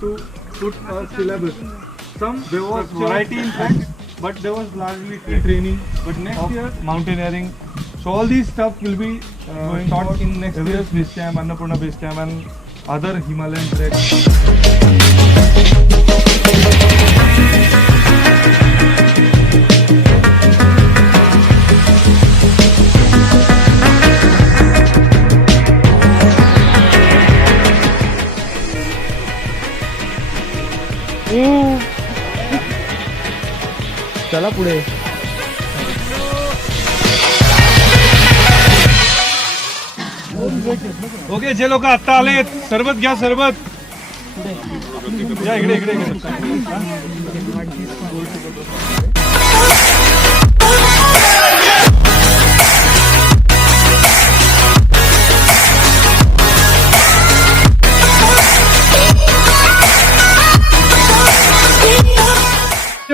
to put a syllabus. There was variety in tracks, but there was largely training. But next year, mountaineering. So all these stuff will be taught in next year's base camp, Annapurna base camp, and other Himalayan treks. चला पुढे. Okay, जे लोक आता आले सरबत घ्या, सरबत या इकडे इकडे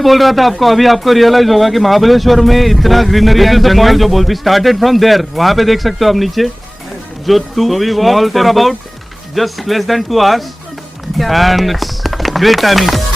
बोल रहा था आपको, अभी आपको रियलाइज होगा कि महाबलेश्वर में इतना ग्रीनरी एंड जंगल जो बोलती स्टार्टेड फ्रॉम देयर, वहाँ पे देख सकते हो आप नीचे जो small for about just less than 2 hours and it's great timing.